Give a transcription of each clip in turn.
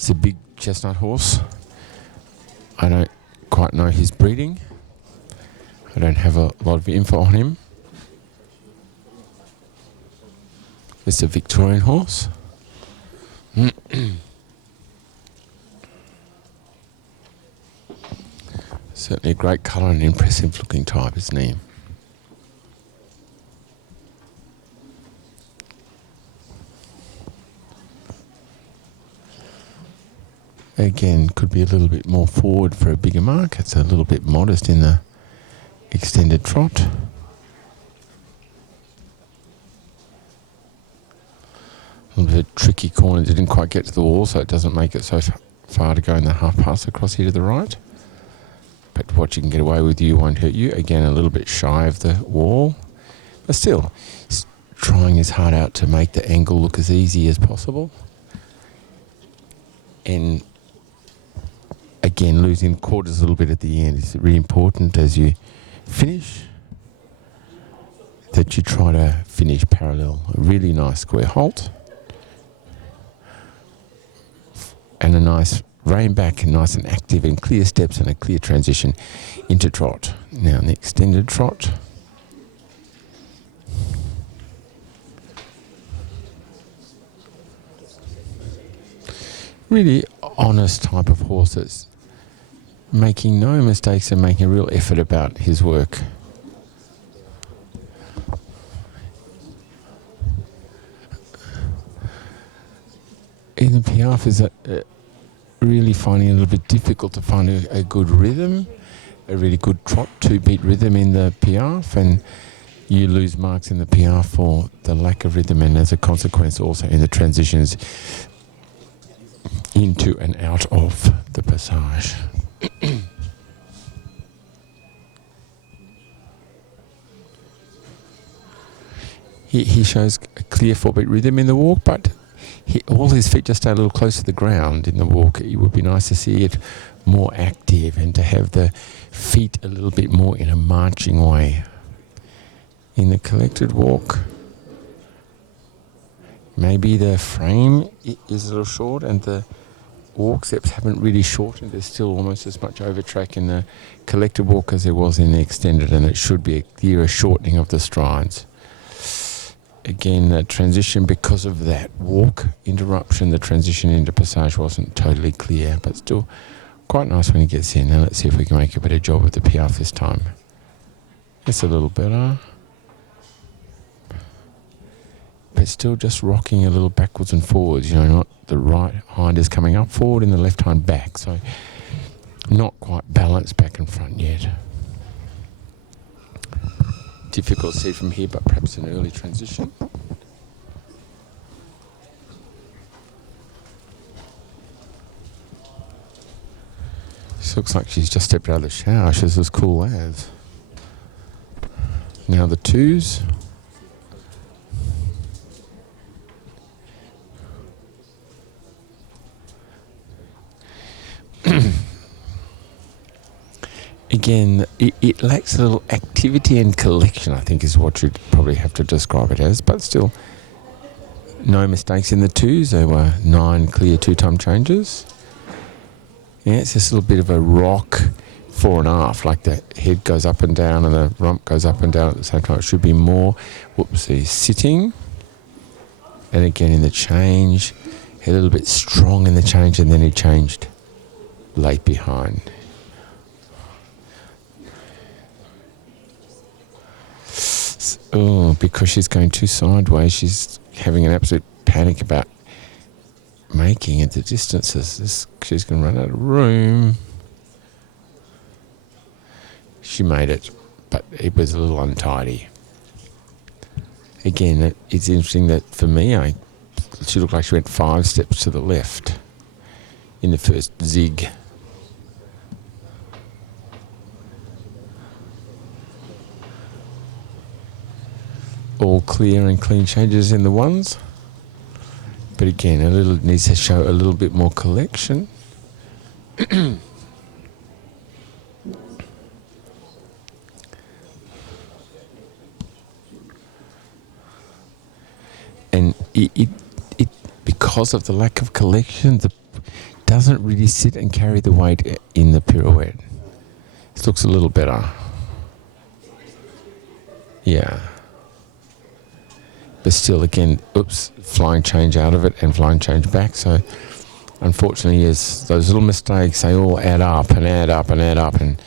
It's a big chestnut horse. I don't quite know his breeding. I don't have a lot of info on him. It's a Victorian horse. Certainly a great colour and impressive looking type, isn't he? Again, could be a little bit more forward for a bigger mark. It's a little bit modest in the extended trot. A little bit of a tricky corner. It didn't quite get to the wall, so it doesn't make it so far to go in the half pass across here to the right. But what you can get away with, you won't hurt you. Again, a little bit shy of the wall. But still, he's trying his heart out to make the angle look as easy as possible. And again, losing quarters a little bit at the end is really important as you finish, that you try to finish parallel. A really nice square halt and a nice rein back, and nice and active and clear steps and a clear transition into trot. Now in the extended trot. Really honest type of horse that's making no mistakes and making a real effort about his work. In the piaffe is really finding it a little bit difficult to find a good rhythm, a really good trot, 2-beat rhythm in the piaffe, and you lose marks in the piaffe for the lack of rhythm, and as a consequence also in the transitions into and out of the passage. He shows a clear 4-beat rhythm in the walk, but all his feet just stay a little close to the ground in the walk. It would be nice to see it more active and to have the feet a little bit more in a marching way. In the collected walk, maybe the frame is a little short and the walk steps haven't really shortened. There's still almost as much over track in the collected walk as there was in the extended, and it should be a clearer shortening of the strides. Again, the transition, because of that walk interruption, the transition into passage wasn't totally clear, but still quite nice when he gets in. Now let's see if we can make a better job with the piaffe this time. It's a little better, but still just rocking a little backwards and forwards, not the right hind is coming up forward and the left hind back, so not quite balanced back and front yet. Difficult to see from here, but perhaps an early transition. This looks like she's just stepped out of the shower. She's as cool as. Now the twos. Again, it lacks a little activity and collection, I think is what you'd probably have to describe it as, but still no mistakes in the twos. There were 9 clear 2-time changes. Yeah, it's just a little bit of a rock fore and aft, like the head goes up and down and the rump goes up and down at the same time. It should be more, sitting. And again in the change, a little bit strong in the change, and then he changed late behind. Oh, because she's going too sideways, she's having an absolute panic about making it the distances. She's going to run out of room. She made it, but it was a little untidy. Again, it's interesting that for me, she looked like she went 5 steps to the left in the first zig. All clear and clean changes in the ones, but again, it needs to show a little bit more collection. And it because of the lack of collection, doesn't really sit and carry the weight in the pirouette. This looks a little better. Yeah. But still, again, oops, flying change out of it and flying change back. So, unfortunately, yes, those little mistakes, they all add up and add up and add up, and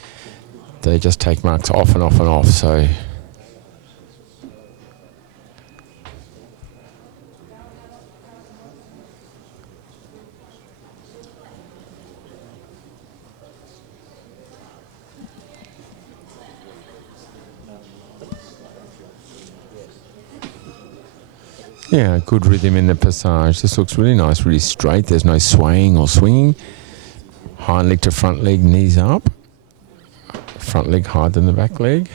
they just take marks off and off and off. So, yeah, good rhythm in the passage. This looks really nice, really straight. There's no swaying or swinging. Hind leg to front leg, knees up. Front leg higher than the back leg.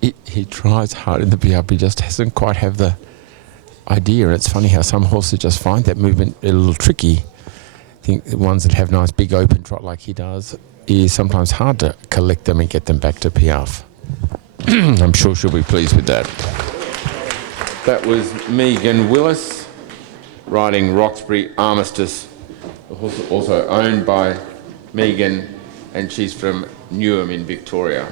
He tries hard in the pirouette, he just doesn't quite have the idea. And it's funny how some horses just find that movement a little tricky. I think the ones that have nice big open trot like he does, is sometimes hard to collect them and get them back to piaffe. I'm sure she'll be pleased with that. That was Meghan Willis riding Roxbury Armistice, also owned by Meghan, and she's from Newham in Victoria.